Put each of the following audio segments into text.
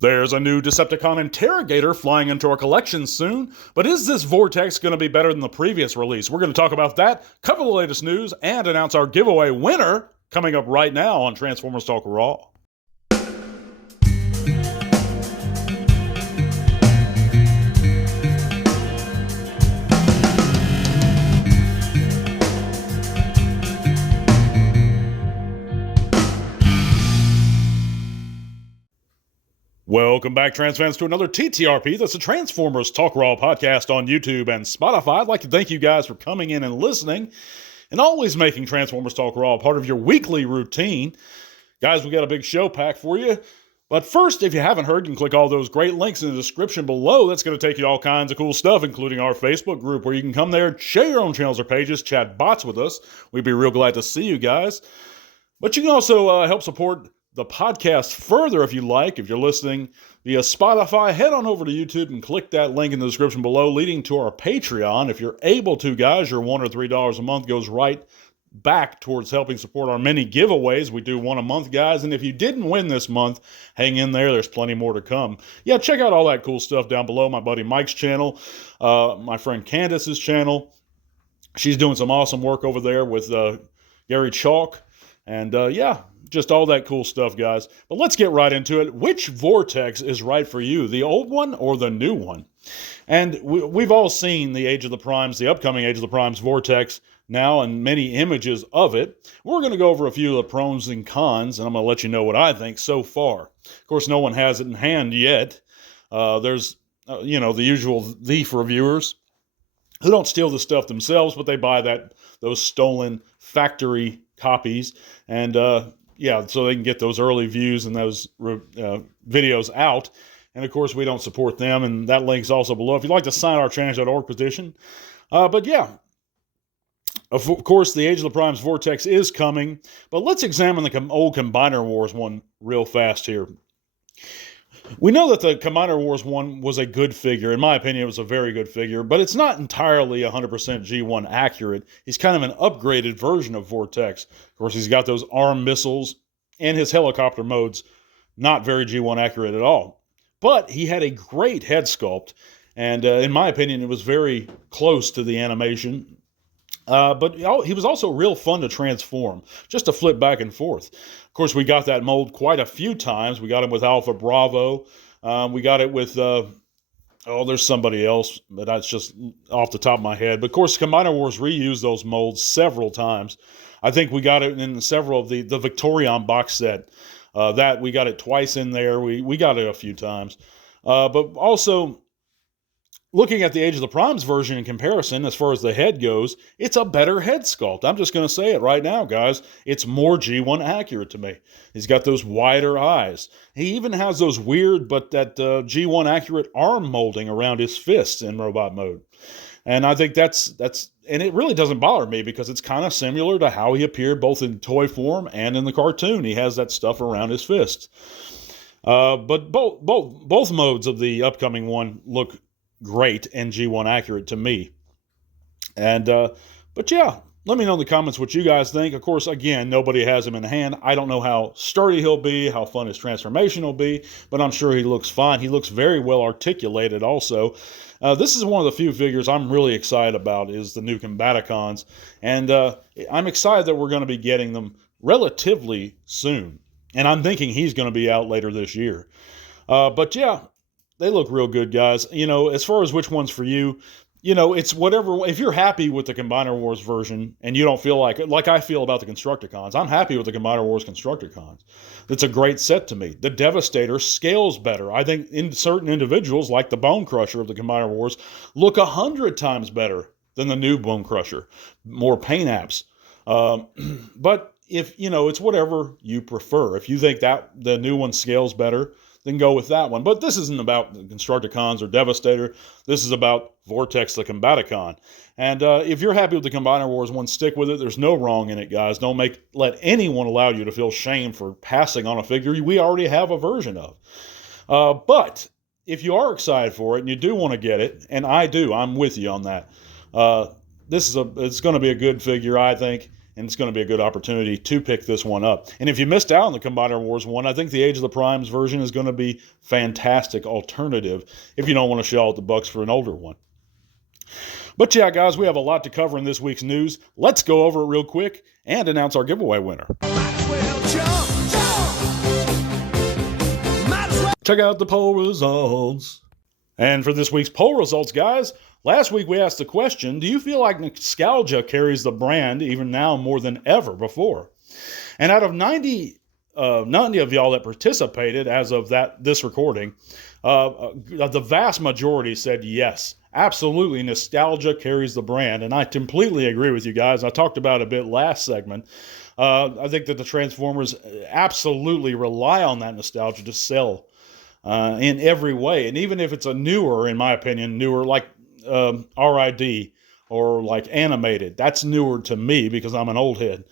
There's a new Decepticon Interrogator flying into our collection soon, but is this Vortex going to be better than the previous release? We're going to talk about that, cover the latest news, and announce our giveaway winner coming up right now on Transformers Talk Raw. Welcome back, Transfans, to another TTRP. That's the Transformers Talk Raw podcast on YouTube and Spotify. I'd like to thank you guys for coming in and listening and always making Transformers Talk Raw a part of your weekly routine. Guys, we got a big show packed for you. But first, if you haven't heard, you can click all those great links in the description below. That's going to take you to all kinds of cool stuff, including our Facebook group, where you can come there, share your own channels or pages, chat bots with us. We'd be real glad to see you guys. But you can also help support the podcast further if you like. If you're listening via Spotify, head on over to YouTube and click that link in the description below, leading to our Patreon. If you're able to, guys, your $1 or $3 a month goes right back towards helping support our many giveaways. We do one a month, guys, and if you didn't win this month, hang in there. There's plenty more to come. Yeah, check out all that cool stuff down below. My buddy Mike's channel, my friend Candice's channel. She's doing some awesome work over there with Gary Chaulk, and yeah, just all that cool stuff, guys. But let's get right into it. Which Vortex is right for you, the old one or the new one? And we've all seen the Age of the Primes, the upcoming Age of the Primes Vortex now, and many images of it. We're going to go over a few of the pros and cons, and I'm going to let you know what I think so far. Of course, no one has it in hand yet. There's, the usual thief reviewers who don't steal the stuff themselves, but they buy those stolen factory copies, and so they can get those early views and those videos out. And of course, we don't support them, and that link's also below if you'd like to sign our change.org petition. But yeah, of course, the Age of the Primes Vortex is coming, but let's examine the old Combiner Wars one real fast here. We know that the Combiner Wars one was a good figure. In my opinion, it was a very good figure, but it's not entirely 100% G1 accurate. He's kind of an upgraded version of Vortex. Of course, he's got those arm missiles and his helicopter modes, not very G1 accurate at all. But he had a great head sculpt, and in my opinion, it was very close to the animation. But he was also real fun to transform, just to flip back and forth. Of course, we got that mold quite a few times. We got him with Alpha Bravo. We got it with, there's somebody else, but that's just off the top of my head. But of course, Combiner Wars reused those molds several times. I think we got it in several of the Victorion box set. That we got it twice in there. We got it a few times. But also, looking at the Age of the Primes version in comparison, as far as the head goes, it's a better head sculpt. I'm just going to say it right now, guys. It's more G1 accurate to me. He's got those wider eyes. He even has those weird, but that G1 accurate arm molding around his fists in robot mode. And I think that's, and it really doesn't bother me because it's kind of similar to how he appeared both in toy form and in the cartoon. He has that stuff around his fists. But both modes of the upcoming one look great and G1 accurate to me. And but yeah, let me know in the comments what you guys think. Of course, again, nobody has him in hand. I don't know how sturdy he'll be, how fun his transformation will be, but I'm sure he looks fine. He looks very well articulated also. This is one of the few figures I'm really excited about, is the new Combaticons, and I'm excited that we're going to be getting them relatively soon, and I'm thinking he's going to be out later this year. But yeah, they look real good, guys. As far as which one's for you, it's whatever. If you're happy with the Combiner Wars version and you don't feel like I feel about the Constructicons, I'm happy with the Combiner Wars Constructicons. It's a great set to me. The Devastator scales better. I think in certain individuals, like the Bone Crusher of the Combiner Wars, look 100 times better than the new Bone Crusher. More paint apps. But if, it's whatever you prefer. If you think that the new one scales better, then go with that one. But this isn't about the Constructicons or Devastator. This is about Vortex the Combaticon. And if you're happy with the Combiner Wars one, stick with it. There's no wrong in it, guys. Don't let anyone allow you to feel shame for passing on a figure we already have a version of. But if you are excited for it and you do want to get it, and I do, I'm with you on that. It's going to be a good figure, I think. and it's going to be a good opportunity to pick this one up. And if you missed out on the Combiner Wars one, I think the Age of the Primes version is going to be fantastic alternative if you don't want to shell out the bucks for an older one. But yeah, guys, we have a lot to cover in this week's news. Let's go over it real quick and announce our giveaway winner. Check out the poll results. And for this week's poll results, guys, last week we asked the question, do you feel like nostalgia carries the brand even now more than ever before? And out of 90 of y'all that participated as of this recording, the vast majority said yes. Absolutely, nostalgia carries the brand, and I completely agree with you guys. I talked about it a bit last segment. I think that the Transformers absolutely rely on that nostalgia to sell in every way, and even if it's a newer, in my opinion, newer like RID or like animated, that's newer to me because I'm an old head.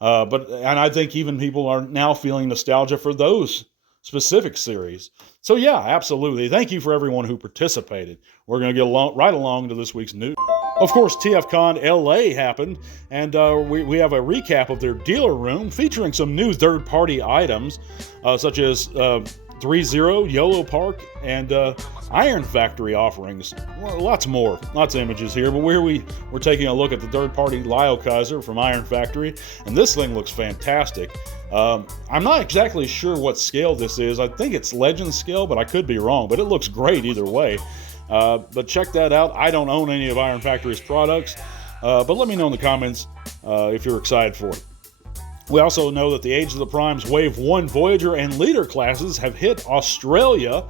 And I think even people are now feeling nostalgia for those specific series. So yeah, absolutely. Thank you for everyone who participated. We're going to get right along to this week's news. Of course, TFCon LA happened, and we have a recap of their dealer room featuring some new third-party items, such as 3-0, YOLO Park, and Iron Factory offerings. Well, lots more. Lots of images here, but we're taking a look at the third-party Lyle Kaiser from Iron Factory, and this thing looks fantastic. I'm not exactly sure what scale this is. I think it's Legend scale, but I could be wrong, but it looks great either way. But check that out. I don't own any of Iron Factory's products, but let me know in the comments if you're excited for it. We also know that the Age of the Primes Wave 1 Voyager and Leader classes have hit Australia.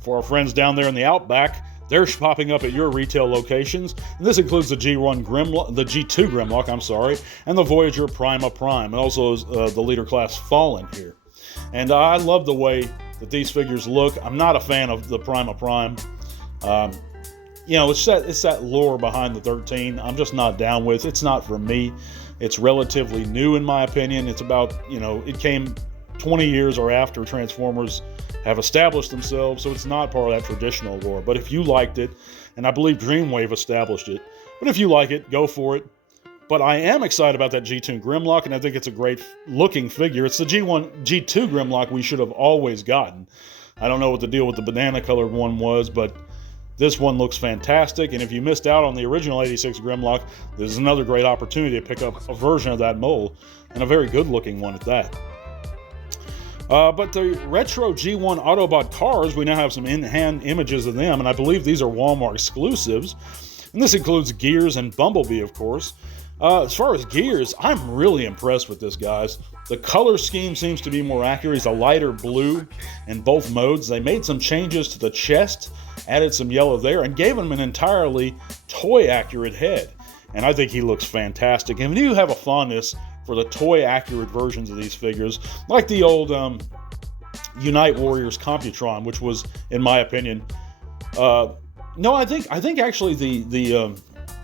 For our friends down there in the Outback, they're popping up at your retail locations. And this includes the G2 Grimlock, and the Voyager Primal Prime, and also the Leader class Fallen here. And I love the way that these figures look. I'm not a fan of the Primal Prime. It's that lore behind the 13. I'm just not down with. It's not for me. It's relatively new in my opinion. It's about, it came 20 years or after Transformers have established themselves, so it's not part of that traditional lore. But if you liked it, and I believe Dreamwave established it, but if you like it, go for it. But I am excited about that G2 Grimlock, and I think it's a great looking figure. It's the G2 Grimlock we should have always gotten. I don't know what the deal with the banana colored one was, but this one looks fantastic, and if you missed out on the original 86 Grimlock, this is another great opportunity to pick up a version of that mold, and a very good-looking one at that. But the retro G1 Autobot cars, we now have some in-hand images of them, and I believe these are Walmart exclusives, and this includes Gears and Bumblebee, of course. As far as Gears, I'm really impressed with this, guys. The color scheme seems to be more accurate. He's a lighter blue in both modes. They made some changes to the chest, added some yellow there, and gave him an entirely toy-accurate head. And I think he looks fantastic. And if you have a fondness for the toy-accurate versions of these figures, like the old Unite Warriors Computron, which was, in my opinion, I think actually the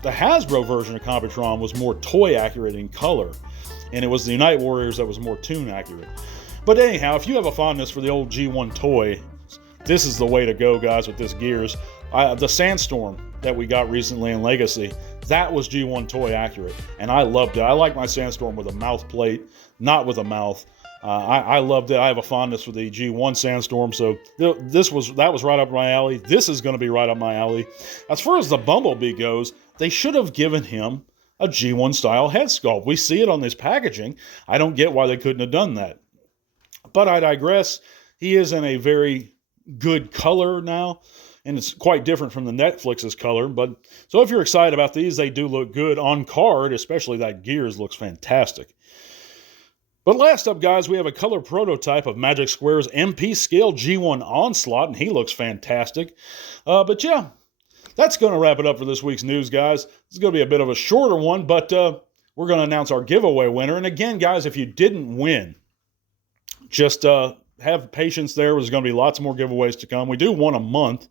Hasbro version of Computron was more toy-accurate in color, and it was the Unite Warriors that was more toon-accurate. But anyhow, if you have a fondness for the old G1 toy, this is the way to go, guys, with this Gears. The Sandstorm that we got recently in Legacy, that was G1 toy accurate, and I loved it. I like my Sandstorm with a mouth plate, not with a mouth. I loved it. I have a fondness for the G1 Sandstorm, so that was right up my alley. This is going to be right up my alley. As far as the Bumblebee goes, they should have given him a G1 style head sculpt. We see it on this packaging. I don't get why they couldn't have done that. But I digress. He is in a very good color now, and it's quite different from the Netflix's color. But so if you're excited about these, they do look good on card, especially that Gears looks fantastic. But last up, guys, we have a color prototype of Magic Square's MP Scale G1 Onslaught, and he looks fantastic. But yeah, that's going to wrap it up for this week's news, guys. This is going to be a bit of a shorter one, but we're going to announce our giveaway winner. And again, guys, if you didn't win, just have patience there. There's going to be lots more giveaways to come. We do one a month.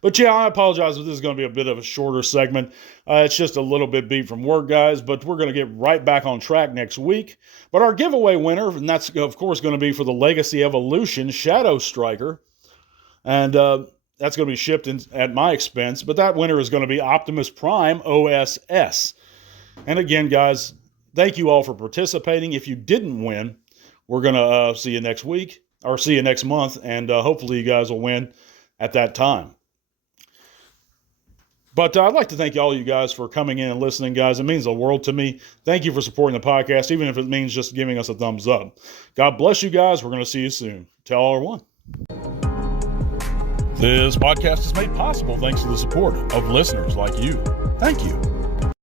But yeah, I apologize if this is going to be a bit of a shorter segment. It's just a little bit beat from work, guys, but we're going to get right back on track next week. But our giveaway winner, and that's, of course, going to be for the Legacy Evolution Shadow Striker. And that's going to be shipped at my expense. But that winner is going to be Optimus Prime OSS. And again, guys, Thank you all for participating. If you didn't win, we're going to see you next week or see you next month, and hopefully you guys will win at that time. But I'd like to thank all you guys for coming in and listening, guys. It means the world to me. Thank you for supporting the podcast, even if it means just giving us a thumbs up. God bless you guys. We're going to see you soon. Tell all one. This podcast is made possible thanks to the support of listeners like you. Thank you.